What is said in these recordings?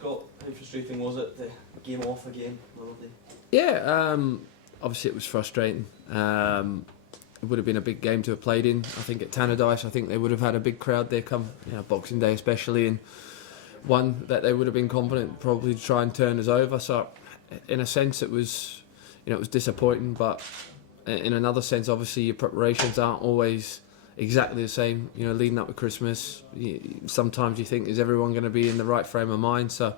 Scott, how frustrating was it, the game off again the other day? Yeah, obviously it was frustrating. It would have been a big game to have played in. I think at Tannadice, I think they would have had a big crowd there come, Boxing Day especially, and one that they would have been confident probably to try and turn us over. So, in a sense, it was, it was disappointing. But in another sense, obviously your preparations aren't always exactly the same. Leading up to Christmas, sometimes you think, is everyone going to be in the right frame of mind? So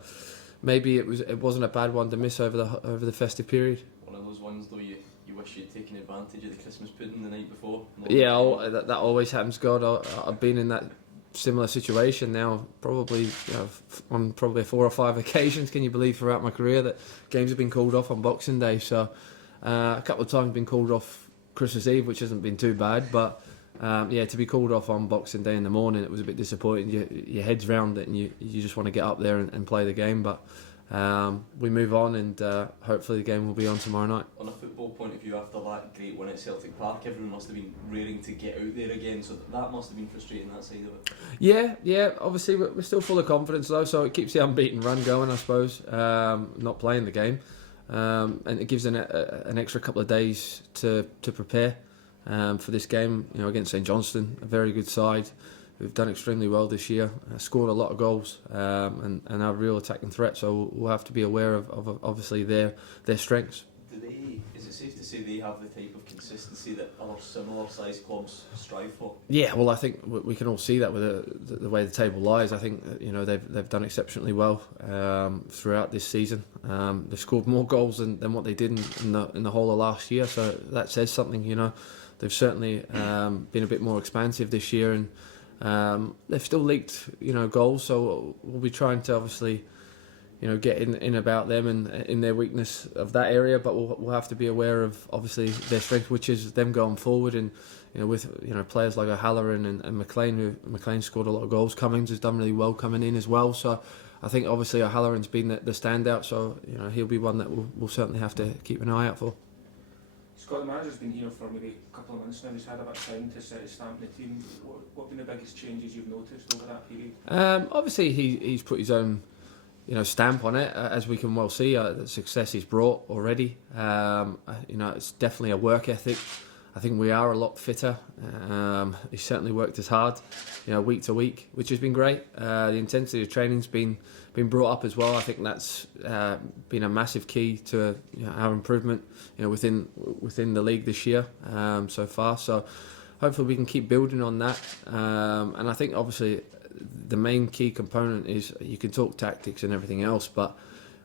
maybe it wasn't a bad one to miss over the festive period. One of those ones though you wish you'd taken advantage of the Christmas pudding the night before. Yeah, that always happens, God. I've been in that similar situation now, probably on probably 4 or 5 occasions. Can you believe throughout my career that games have been called off on Boxing Day? So a couple of times been called off Christmas Eve, which hasn't been too bad, but to be called off on Boxing Day in the morning, it was a bit disappointing. Your head's round it and you just want to get up there and play the game, but we move on, and hopefully the game will be on tomorrow night. On a football point of view, after that great win at Celtic Park, everyone must have been raring to get out there again, so that must have been frustrating, that side of it. Yeah, obviously we're still full of confidence though, so it keeps the unbeaten run going, I suppose, not playing the game, and it gives an extra couple of days to prepare for this game, against St Johnston, a very good side who've done extremely well this year, scored a lot of goals, and are a real attacking threat. So we'll have to be aware of obviously their strengths. Is it safe to say they have the type of consistency that other similar sized clubs strive for? Yeah, well, I think we can all see that with the way the table lies. I think they've done exceptionally well throughout this season. They've scored more goals than what they did in the whole of last year. So that says something. They've certainly been a bit more expansive this year, and they've still leaked goals. So we'll be trying to obviously get in about them and in their weakness of that area, but we'll have to be aware of obviously their strength, which is them going forward, and with players like O'Halloran and McLean. McLean scored a lot of goals. Cummings has done really well coming in as well. So I think obviously O'Halloran's been the standout. So he'll be one that we'll certainly have to keep an eye out for. Scott, the manager's been here for maybe a couple of months now. He's had a bit of time to set his stamp in the team. What have been the biggest changes you've noticed over that period? Obviously he's put his own stamp on it, as we can well see. The success he's brought already. It's definitely a work ethic. I think we are a lot fitter. He's certainly worked as hard, week to week, which has been great. The intensity of training's been brought up as well. I think that's been a massive key to our improvement, within the league this year so far. So hopefully we can keep building on that. And I think obviously the main key component is, you can talk tactics and everything else, but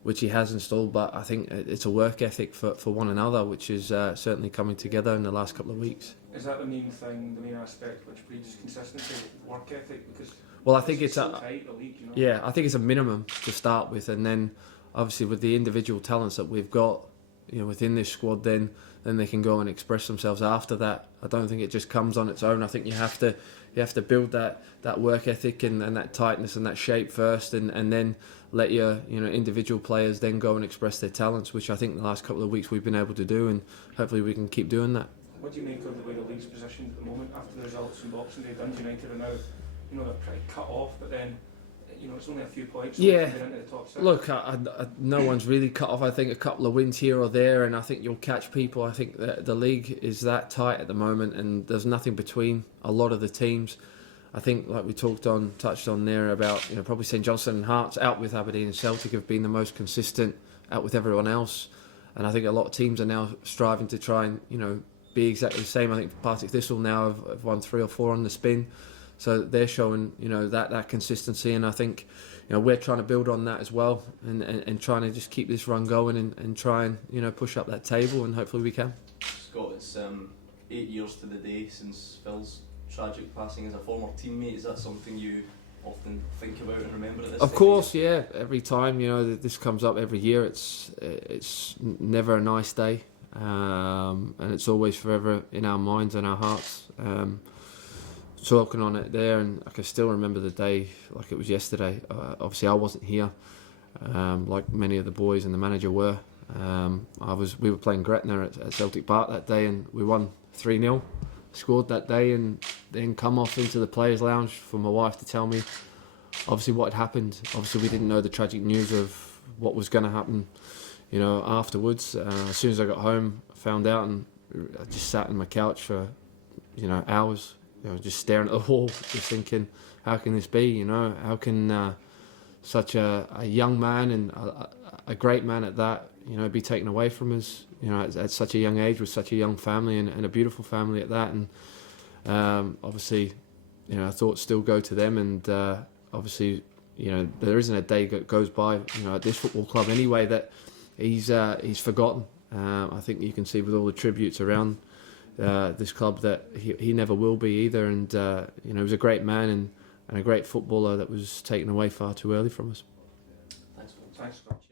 which he has installed, but I think it's a work ethic for one another, which is certainly coming together in the last couple of weeks. Is that the main thing, the main aspect which breeds consistency, work ethic? Because I think it's so tight, the league, Yeah, I think it's a minimum to start with, and then obviously with the individual talents that we've got, within this squad, then they can go and express themselves after that. I don't think it just comes on its own. I think you have to build that work ethic and that tightness and that shape first, and then let your individual players then go and express their talents, which I think the last couple of weeks we've been able to do, and hopefully we can keep doing that. What do you make of the way the league's positioned at the moment after the results from Boxing Day? Dundee United are now, they're pretty cut off, but then it's only a few points. Yeah. Into the top six. Look, no one's really cut off. I think a couple of wins here or there, and I think you'll catch people. I think that the league is that tight at the moment, and there's nothing between a lot of the teams. I think, like we touched on there about, probably St Johnston and Hearts out with Aberdeen and Celtic have been the most consistent out with everyone else, and I think a lot of teams are now striving to try and be exactly the same. I think Partick Thistle now have won 3 or 4 on the spin, so they're showing that consistency, and I think we're trying to build on that as well, and trying to just keep this run going and try and push up that table, and hopefully we can. Scott, it's 8 years to the day since Phil's tragic passing as a former teammate. Is that something you often think about and remember at this Of time? course, yeah. Every time this comes up every year, it's never a nice day, and it's always forever in our minds and our hearts. Talking on it there, and I can still remember the day like it was yesterday. Obviously, I wasn't here, like many of the boys and the manager were. We were playing Gretna at Celtic Park that day, and we won 3-0. Scored that day, and then come off into the players' lounge for my wife to tell me obviously what had happened. Obviously we didn't know the tragic news of what was going to happen, you know, afterwards. As soon as I got home, I found out, and I just sat on my couch for, you know, hours, you know, just staring at the wall, just thinking, how can this be? You know, how can such a young man, and a great man at that, you know, be taken away from us, you know, at such a young age, with such a young family, and a beautiful family at that. And obviously, you know, thoughts still go to them, and obviously, you know, there isn't a day that goes by, you know, at this football club anyway, that he's forgotten. I think you can see with all the tributes around this club that he never will be either. And you know, he was a great man and a great footballer that was taken away far too early from us. Thanks. Thanks, Scott.